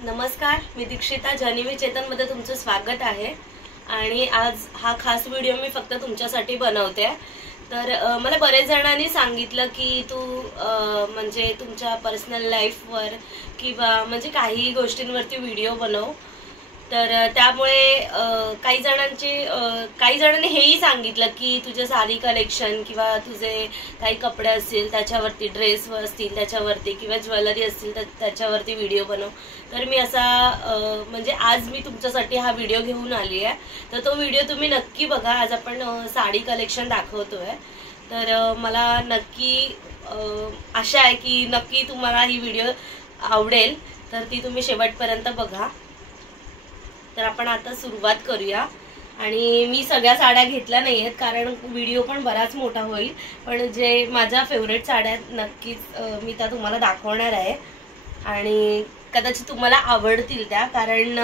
नमस्कार, मी दीक्षिता जान्हवी चेतनमध्ये तुमचं स्वागत आहे। आणि आज हा खास व्हिडिओ मी फक्त तुमच्यासाठी बनवते। तर मला बरेच जणांनी सांगितलं की तू म्हणजे तुमच्या पर्सनल लाईफवर किंवा म्हणजे काही गोष्टींवरती व्हिडिओ बनव। तर त्यामुळे काही जणांनी हेही सांगितलं की तुझे साडी कलेक्शन किंवा तुझे काही कपडे असतील त्याच्यावरती, ड्रेस असतील त्याच्यावरती किंवा ज्वेलरी असतील त्याच्यावरती व्हिडिओ बनव। तर मी असा म्हणजे आज मी तुमच्यासाठी हा व्हिडिओ घेऊन आली आहे। तर तो व्हिडिओ तुम्ही नक्की बघा। आज आपण साडी कलेक्शन दाखवतोय। तर मला नक्की आशा आहे की नक्की तुम्हाला ही व्हिडिओ आवडेल। तर ती तुम्ही शेवटपर्यंत बघा। तर आपण आता सुरुवात करूया। आणि मी सगळ्या साड्या घेतल्या नाही आहेत कारण व्हिडिओ पण बराच मोठा होईल, पण जे माझ्या फेवरेट साड्या नक्कीच मी त्या तुम्हाला दाखवणार आहे आणि कदाचित तुम्हाला आवडतील त्या, कारण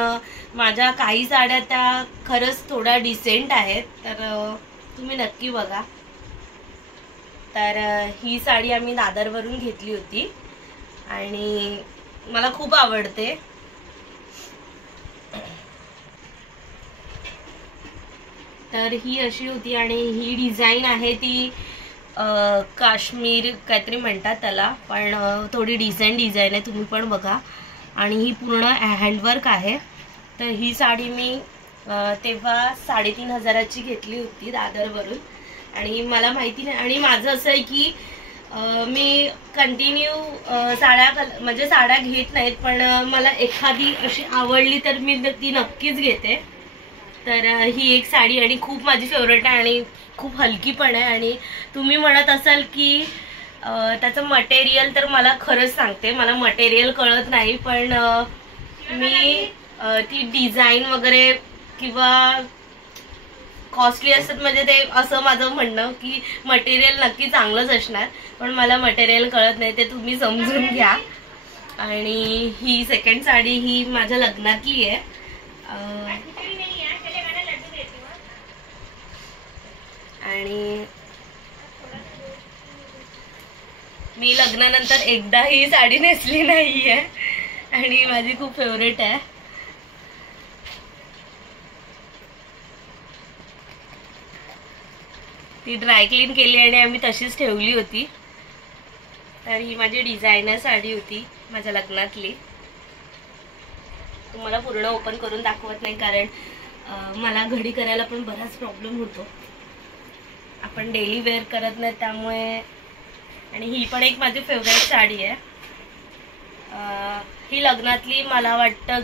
माझ्या काही साड्या त्या खरंच थोड्या डिसेंट आहेत। तर तुम्ही नक्की बघा। तर ही साडी आम्ही दादरवरून घेतली होती आणि मला खूप आवडते। तर ही अशी होती आणि ही डिझाईन आहे ती काश्मीर काहीतरी म्हणतात त्याला, पण थोडी डिझाईन आहे, तुम्ही पण बघा। आणि ही पूर्ण हँडवर्क आहे। तर ही साडी मी तेव्हा 3,500ची घेतली होती दादरवरून। आणि मला माहिती नाही, आणि माझं असं आहे की मी कंटिन्यू साड्या घेत नाहीत, पण मला एखादी अशी आवडली तर मी ती नक्कीच घेते। तर ही एक साडी आणि खूप माझी फेवरेट आहे आणि खूप हलकी पण आहे। आणि तुम्ही म्हणत असाल की त्याचं मटेरियल, तर मला खरंच सांगते मला मटेरियल कळत नाही, पण मी ती डिझाईन वगैरे किंवा कॉस्टली असतात म्हणजे ते असं माझं म्हणणं की मटेरियल नक्की चांगलंच असणार, पण मला मटेरियल कळत नाही, ते तुम्ही समजून घ्या। आणि ही सेकंड साडी ही माझ्या लग्नातली आहे। आणि मी लग्नानंतर एकदा ही साडी नेसली नाहीये आणि माझी खूप फेवरेट आहे। ती ड्राय क्लीन केली आणि आम्ही तशीच ठेवली होती। तर ही माझी डिझायनर साडी होती माझ्या लग्नातली। तुम्हाला पूर्ण ओपन करून दाखवत नाही कारण मला घडी करायला पण बराच प्रॉब्लेम होतो, आपण डेली वेअर करत नाही त्यामुळे। आणि ही पण एक माझी फेवरेट साडी आहे। ही लग्नातली मला वाटतं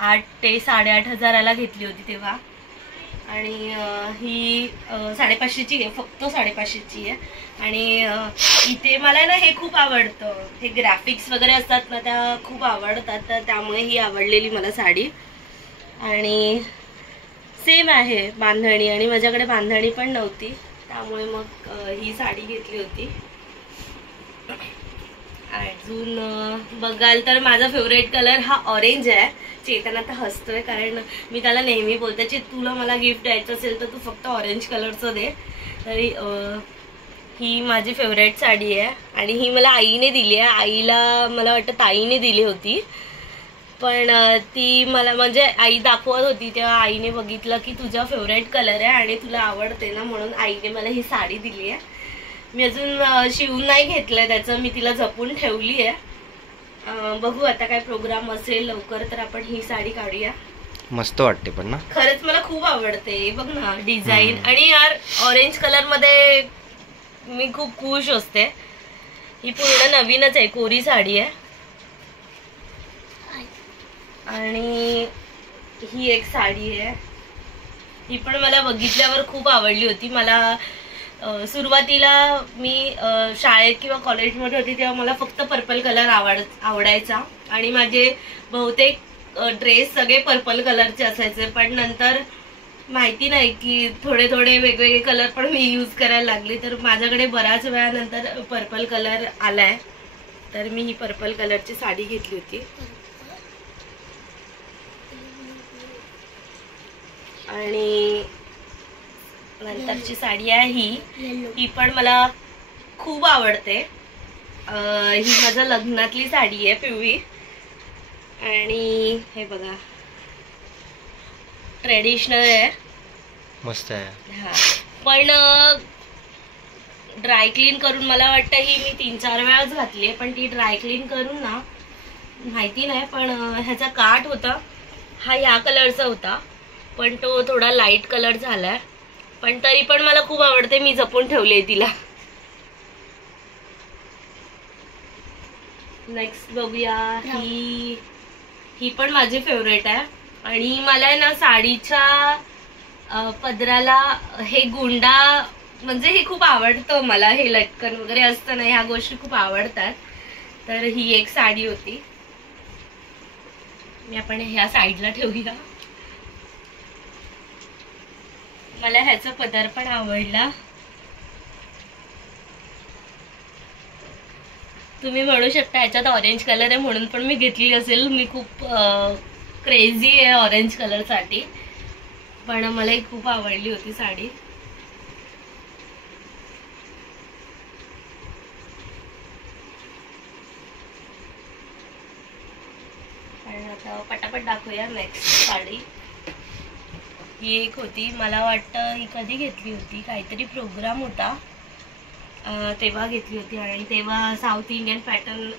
8 ते 8.5 हजाराला घेतली होती तेव्हा। आणि ही 550ची आहे, फक्त 550ची आहे। आणि इथे मला ना हे खूप आवडतं, हे ग्राफिक्स वगैरे असतात ना त्या खूप आवडतात, तर त्यामुळे ही आवडलेली मला साडी। आणि सेम आहे बांधणी, आणि माझ्याकडे बांधणी पण नव्हती त्यामुळे मग ही साडी घेतली होती। अजून बघाल तर माझा फेवरेट कलर हा ऑरेंज आहे। चेतन आता हसतोय कारण मी त्याला नेहमी बोलते की तुला मला गिफ्ट द्यायचं असेल तर तू फक्त ऑरेंज कलरचं दे। तरी ही माझी फेवरेट साडी आहे आणि ही मला आईने दिली आहे। आईला मला वाटतं ताईने दिली होती, पण ती मला म्हणजे आई दाखवत होती तेव्हा आईने बघितलं की तुझा फेवरेट कलर आहे आणि तुला आवडते ना, म्हणून आईने मला ही साडी दिली आहे। मी अजून शिवून नाही घेतलंय त्याचं, मी तिला जपून ठेवली आहे। बघू आता काय प्रोग्राम असेल लवकर तर आपण ही साडी काढूया। मस्त वाटते पण ना, खरंच मला खूप आवडते। बघ ना डिझाईन, आणि यार ऑरेंज कलर मध्ये मी खूप खुश असते। ही पूर्ण नवीनच आहे, कोरी साडी आहे। आणि ही एक साडी आहे, ही पण मला बघितल्यावर खूप आवडली होती। मला सुरुवातीला मी शाळेत किंवा कॉलेजमध्ये होती तेव्हा मला फक्त पर्पल कलर आवडायचा आणि माझे बहुतेक ड्रेस सगळे पर्पल कलरचे असायचे, पण नंतर माहिती नाही की थोडे वेगवेगळे कलर पण मी यूज करायला लागली, तर माझ्याकडे बऱ्याच वेळानंतर पर्पल कलर आलाय। तर मी ही पर्पल कलरची साडी घेतली होती। आणि नंतरची साडी आहे ही पण मला खूप आवडते। ही माझ्या लग्नातली साडी आहे पिवळी. आणि हे बघा ट्रेडिशनल आहे, मस्त आहे. हा पण ड्राय क्लीन करून मला वाटतं ही मी 3-4 वेळाच घातली आहे, पण ती ड्राय क्लीन करून ना माहिती नाही. पण ह्याचा काठ होता हा ह्या कलरचा होता, पण तो थोडा लाईट कलर झालाय. पण तरी पण मला खूप आवडते, मी जपून ठेवली आहे तिला. नेक्स्ट बघूया. ही पण माझी फेवरेट आहे. आणि मला ना साडीच्या पदराला हे गुंडा म्हणजे हे खूप आवडतं मला. हे लटकन वगैरे असतं ना, ह्या गोष्टी खूप आवडतात. तर ही एक साडी होती, मी आपण ह्या साईडला ठेवूया. मला ह्याचा पदर पण आवडला. तुम्ही म्हणू शकता ह्याच्यात ऑरेंज कलर आहे म्हणून पण मी घेतली असेल. मी खूप क्रेझी आहे ऑरेंज कलर साठी, पण मला खूप आवडली होती साडी. आणि आता पटापट दाखवूया नेक्स्ट साडी. ही एक होती, मला वाटतं ही कधी घेतली होती, काहीतरी प्रोग्राम होता तेव्हा घेतली होती. आणि तेव्हा साऊथ इंडियन पॅटर्न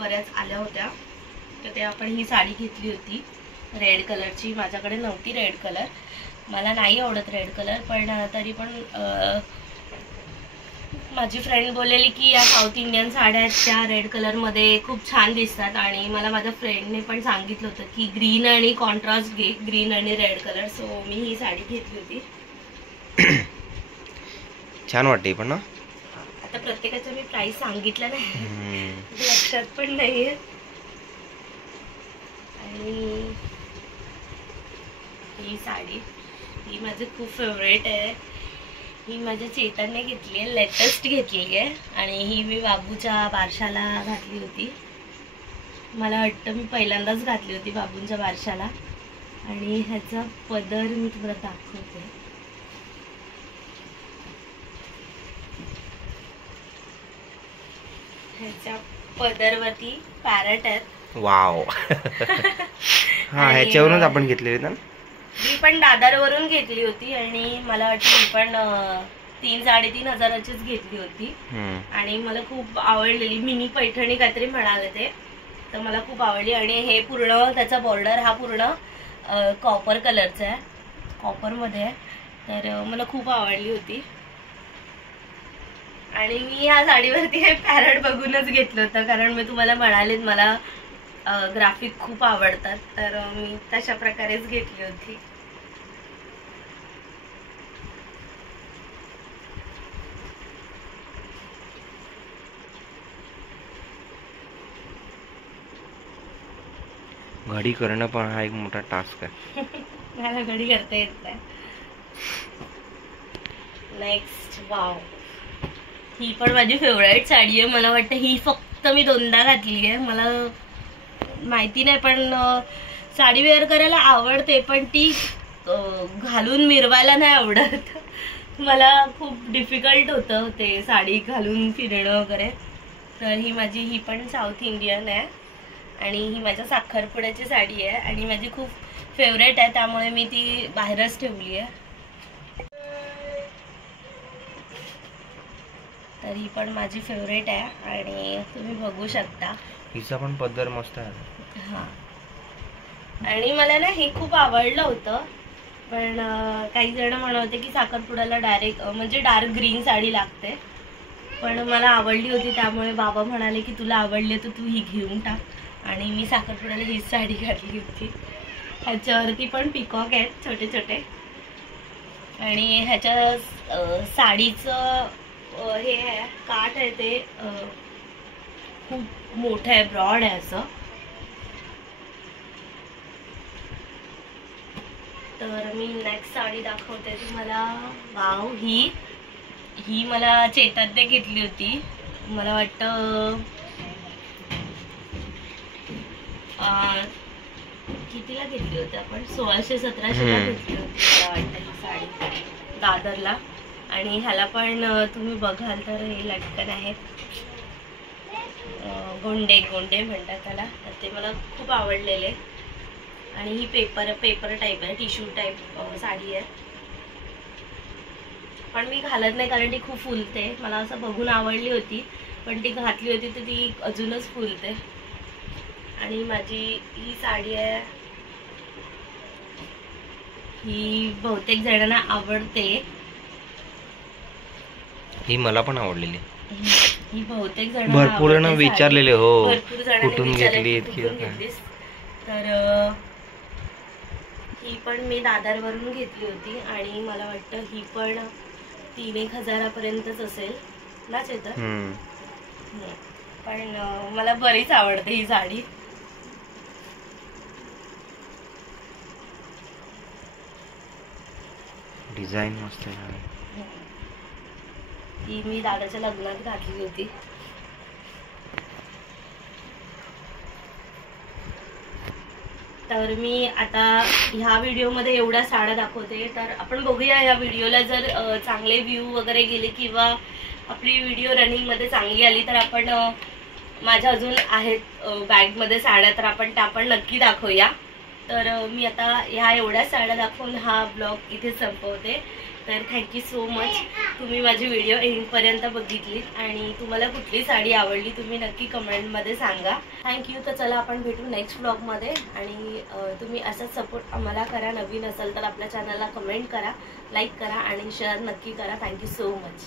बऱ्याच आल्या होत्या, तर तेव्हा आपण ही साडी घेतली होती रेड कलरची. माझ्याकडे नव्हती रेड कलर, मला नाही आवडत रेड कलर, पण तरी पण माझी फ्रेंड बोललेली की या साऊथ इंडियन साड्या त्या रेड कलरमध्ये खूप छान दिसतात. आणि मला माझ्या फ्रेंडने पण सांगितलं होतं की ग्रीन आणि कॉन्ट्रास्ट घे, ग्रीन आणि रेड कलर. सो मी ही साडी घेतली होती. छान वाटते पण ना. आता प्रत्येकाचं मी प्राइस सांगितलं नाही, लक्षात पण नाहीये. आणि ही साडी ही माझी खूप फेवरेट आहे. ही माझ्या चेतनने घेतली आहे, लेटेस्ट घेतली आहे. आणि ही मी बाबूच्या बारशाला घातली होती. मला वाटतं मी पहिल्यांदाच घातली होती बाबूंच्या बारशाला. आणि ह्याचा पदर मी तुम्हाला दाखवते. ह्याच्या पदरवरती पॅरट आहेत. वाव. हा ह्याच्यावरूनच आपण घेतलेली ना. ही पण दादरवरून घेतली होती आणि मला वाटतं ही पण 3-3.5 हजाराचीच घेतली होती. आणि मला खूप आवडलेली. मिनी पैठणी काहीतरी म्हणाले ते, तर मला खूप आवडली. आणि हे पूर्ण त्याचा बॉर्डर हा पूर्ण कॉपर कलरचा आहे, कॉपरमध्ये आहे. तर मला खूप आवडली होती. आणि मी ह्या साडीवरती हे पॅरट बघूनच घेतलं होतं, कारण मी तुम्हाला म्हणालेच मला ग्राफिक खूप आवडतात, तर मी तशा प्रकारेच घेतली होती. घडी करणं पण हा एक मोठा टास्क आहे. मला घडी करता येत नाही. नेक्स्ट, वाव, ही पण माझी फेवरेट साडी आहे. मला वाटतं ही फक्त मी 2दा घातली आहे. मला माहिती नाही, पण साडी वेअर करायला आवडते, पण ती घालून मिरवायला नाही आवडत. मला खूप डिफिकल्ट होतं ते साडी घालून फिरणं वगैरे. तर ही पण साऊथ इंडियन आहे आणि ही माझ्या साखरपुड्याची साडी आहे आणि माझी खूप फेवरेट आहे, त्यामुळे मी ती बाहेरच ठेवली आहे. तर ही पण माझी फेवरेट आहे आणि तुम्ही बघू शकता. हिचा पण पदर मस्त आहे. हा, आणि मला ना हे खूप आवडलं होतं, पण काही जण म्हणत होते की साखरपुड्याला डायरेक्ट म्हणजे डार्क ग्रीन साडी लागते, पण मला आवडली होती, त्यामुळे बाबा म्हणाले की तुला आवडली तर तू ही घेऊन टाक. आणि मी साखरपुड्याला हीच साडी घातली होती. ह्याच्यावरती पण पिकॉक आहेत छोटे छोटे. आणि ह्याच्या साडीचं हे आहे काठ आहे ते खूप मोठं आहे, ब्रॉड आहे असं. तर मी नेक्स्ट साडी दाखवते तुम्हाला. वाव, ही मला चेतनने घेतली होती. मला वाटतं कितीला घेतली होती आपण, 1600-1700ला घेतली होती मला वाटतं ही साडी दादरला. आणि ह्याला पण तुम्ही बघाल तर हे लटकन आहेत. गोंडे गोंडे म्हणतात त्याला, तर ते मला खूप आवडलेले. आणि ही पेपर टाईप आहे, टिश्यू टाईप साडी आहे. पण मी घालत नाही कारण ती खूप फुलते. मला असं बघून आवडली होती, पण ती घातली होती तर ती अजूनच फुलते. आणि माझी ही साडी आहे, ही बहुतेक जणांना आवडते. ही मला पण आवडलेली. ही बहुतेक जण भरपूर जण विचारलेले हो भरपूर जणांनी कुठून घेतली तर ही पण मी दादरवरून घेतली होती आणि मला वाटतं ही पण 3-1 हजारापर्यंतच असेल ना चेतन. पण मला बरीच आवडते ही साडी. डिझाईन मस्त आहे. ही मी दादाच्या लग्नात घातली होती. तर मी आता ह्या व्हिडिओमध्ये एवढ्या साड्या दाखवते. तर आपण बघूया ह्या व्हिडिओला जर चांगले व्ह्यू वगैरे गेले किंवा आपली व्हिडिओ रनिंगमध्ये चांगली आली तर आपण माझ्या अजून आहेत बॅगमध्ये साड्या, तर आपण त्या पण नक्की दाखवूया. तर मी आता ह्या एवढ्या साड्या दाखवून हा ब्लॉग इथे संपवते. तर थँक्यू सो मच, तुम्ही माझी व्हिडिओ एंडपर्यंत बघितलीत आणि तुम्हाला कुठली साडी आवडली तुम्ही नक्की कमेंटमध्ये सांगा. थँक्यू. तर चला आपण भेटू नेक्स्ट ब्लॉगमध्ये. आणि तुम्ही असाच सपोर्ट आम्हाला करा. नवीन असाल तर आपल्या चॅनलला कमेंट करा, लाईक करा आणि शेअर नक्की करा. Thank you so much.